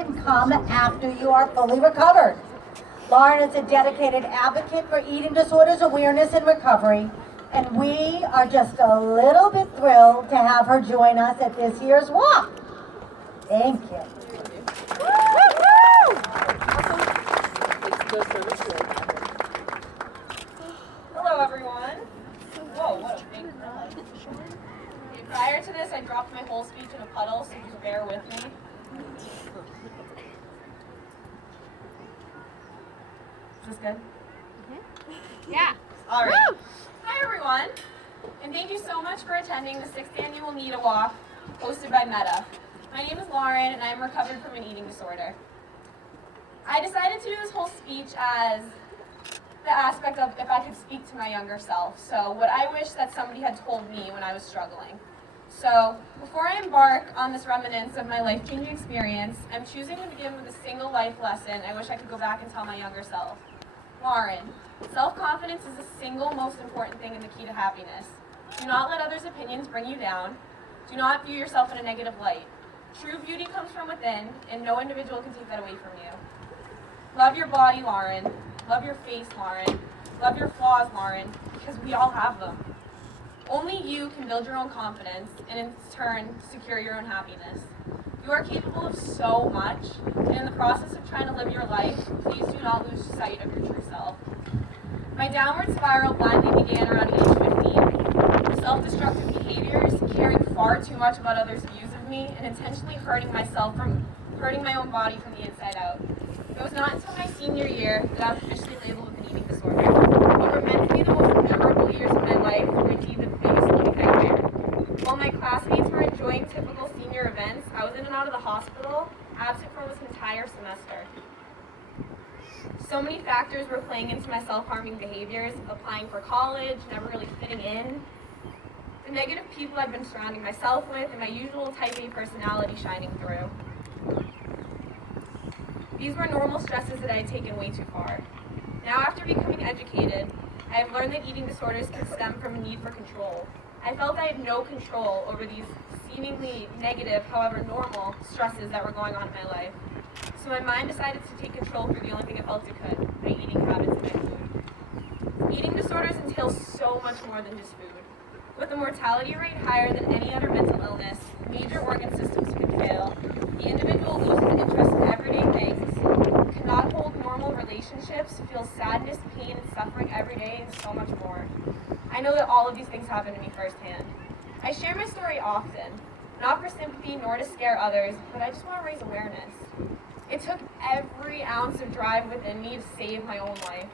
can come after you are fully recovered. Lauren is a dedicated advocate for eating disorders awareness and recovery, and we are just a little bit thrilled to have her join us at this year's walk. Thank you. Hello, everyone. Whoa, what a big crowd. Prior to this, I dropped my whole speech in a puddle, so just bear with me. Is this good? Yeah. All right. Hi, everyone. And thank you so much for attending the 6th annual NEDA walk hosted by NEDA. My name is Lauren, and I am recovered from an eating disorder. I decided to do this whole speech as the aspect of if I could speak to my younger self. So what I wish that somebody had told me when I was struggling. So before I embark on this reminiscence of my life-changing experience, I'm choosing to begin with a single life lesson I wish I could go back and tell my younger self. Lauren, self-confidence is the single most important thing in the key to happiness. Do not let others' opinions bring you down. Do not view yourself in a negative light. True beauty comes from within, and no individual can take that away from you. Love your body, Lauren. Love your face, Lauren. Love your flaws, Lauren, because we all have them. Only you can build your own confidence and in turn secure your own happiness. You are capable of so much, and in the process of trying to live your life, please do not lose sight of your true self. My downward spiral blindly began around age 15. Self-destructive behaviors, caring far too much about others' views of me, and intentionally hurting my own body from the inside out. It was not until my senior year that I was officially labeled with an eating disorder. They were meant to be the most memorable years of my life, or indeed the biggest life nightmare. While my classmates were enjoying typical senior events, I was in and out of the hospital, absent for almost an entire semester. So many factors were playing into my self-harming behaviors, applying for college, never really fitting in, the negative people I'd been surrounding myself with, and my usual type A personality shining through. These were normal stresses that I had taken way too far. Now, after becoming educated, I have learned that eating disorders can stem from a need for control. I felt I had no control over these seemingly negative, however normal, stresses that were going on in my life. So my mind decided to take control through the only thing it felt it could, my eating habits and my food. Eating disorders entail so much more than just food. With a mortality rate higher than any other mental illness, major organ systems can fail, the individual loses interest in everyday things, cannot hold normal relationships, feels sadness, pain, and suffering every day, and so much more. I know that all of these things happen to me firsthand. I share my story often, not for sympathy nor to scare others, but I just want to raise awareness. It took every ounce of drive within me to save my own life.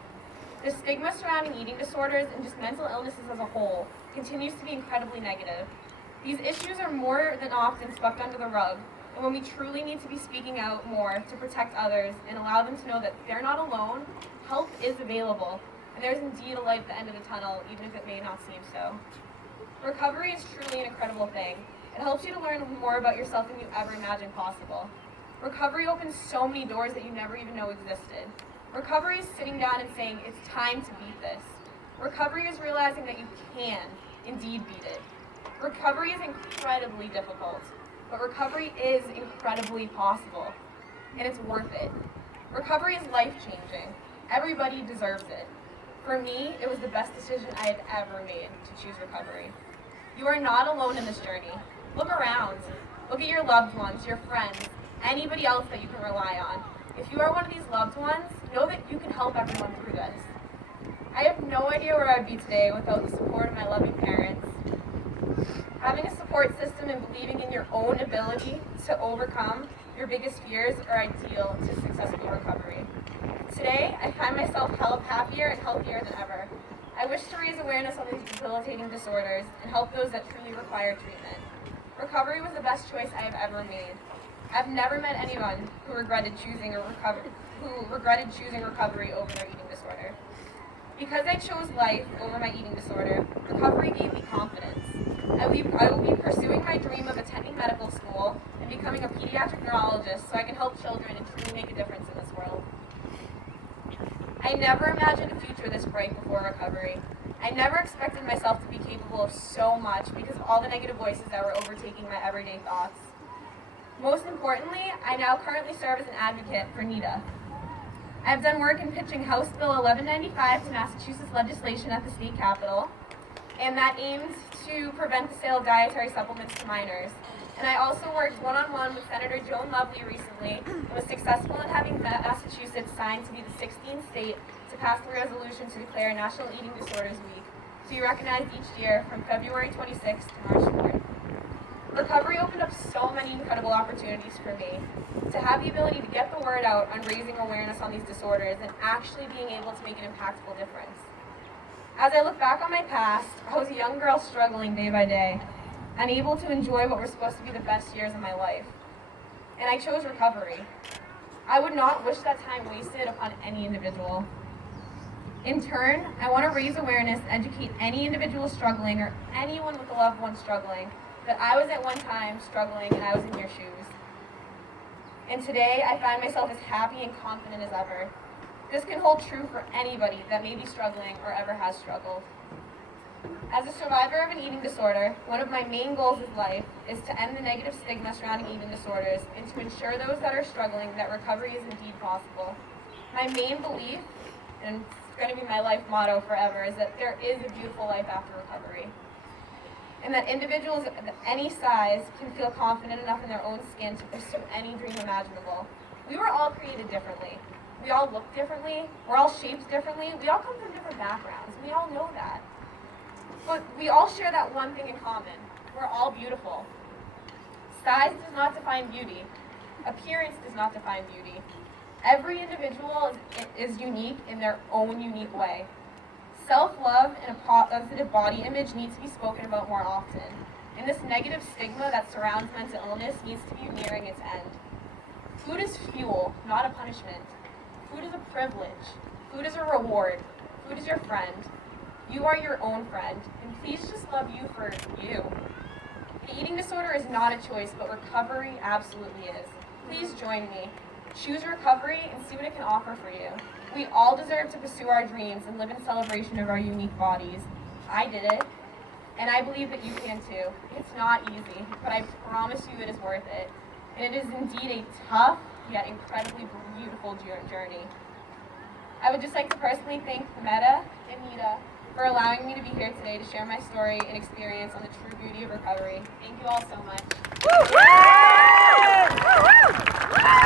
The stigma surrounding eating disorders and just mental illnesses as a whole continues to be incredibly negative. These issues are more than often swept under the rug, and when we truly need to be speaking out more to protect others and allow them to know that they're not alone, help is available, and there's indeed a light at the end of the tunnel, even if it may not seem so. Recovery is truly an incredible thing. It helps you to learn more about yourself than you ever imagined possible. Recovery opens so many doors that you never even know existed. Recovery is sitting down and saying, it's time to beat this. Recovery is realizing that you can indeed beat it. Recovery is incredibly difficult, but recovery is incredibly possible, and it's worth it. Recovery is life-changing. Everybody deserves it. For me, it was the best decision I had ever made to choose recovery. You are not alone in this journey. Look around. Look at your loved ones, your friends, anybody else that you can rely on. If you are one of these loved ones, know that you can help everyone through this. I have no idea where I'd be today without the support of my loving parents. Having a support system and believing in your own ability to overcome your biggest fears are ideal to successful recovery. Today, I find myself happier and healthier than ever. I wish to raise awareness on these debilitating disorders and help those that truly require treatment. Recovery was the best choice I have ever made. I've never met anyone who regretted choosing recovery over their eating disorder. Because I chose life over my eating disorder, recovery gave me confidence. I will be pursuing my dream of attending medical school and becoming a pediatric neurologist so I can help children and truly make a difference in this world. I never imagined a future this bright before recovery. I never expected myself to be capable of so much because of all the negative voices that were overtaking my everyday thoughts. Most importantly, I now currently serve as an advocate for NEDA. I've done work in pitching House Bill 1195 to Massachusetts legislation at the state capitol, and that aims to prevent the sale of dietary supplements to minors. And I also worked one-on-one with Senator Joan Lovely recently and was successful in having Massachusetts signed to be the 16th state to pass the resolution to declare National Eating Disorders Week, to be recognized each year from February 26th to March 4th. Recovery opened up so many incredible opportunities for me to have the ability to get the word out on raising awareness on these disorders and actually being able to make an impactful difference. As I look back on my past, I was a young girl struggling day by day, unable to enjoy what were supposed to be the best years of my life. And I chose recovery. I would not wish that time wasted upon any individual. In turn, I want to raise awareness and educate any individual struggling or anyone with a loved one struggling that I was at one time struggling and I was in your shoes. And today, I find myself as happy and confident as ever. This can hold true for anybody that may be struggling or ever has struggled. As a survivor of an eating disorder, one of my main goals in life is to end the negative stigma surrounding eating disorders and to ensure those that are struggling that recovery is indeed possible. My main belief, and it's going to be my life motto forever, is that there is a beautiful life after recovery. And that individuals of any size can feel confident enough in their own skin to pursue any dream imaginable. We were all created differently. We all look differently. We're all shaped differently. We all come from different backgrounds. We all know that. But we all share that one thing in common. We're all beautiful. Size does not define beauty. Appearance does not define beauty. Every individual is unique in their own unique way. Self-love and a positive body image needs to be spoken about more often. And this negative stigma that surrounds mental illness needs to be nearing its end. Food is fuel, not a punishment. Food is a privilege. Food is a reward. Food is your friend. You are your own friend, and please just love you for you. The eating disorder is not a choice, but recovery absolutely is. Please join me. Choose recovery and see what it can offer for you. We all deserve to pursue our dreams and live in celebration of our unique bodies. I did it, and I believe that you can too. It's not easy, but I promise you it is worth it. And it is indeed a tough, yet incredibly beautiful journey. I would just like to personally thank NEDA and NEDA for allowing me to be here today to share my story and experience on the true beauty of recovery. Thank you all so much.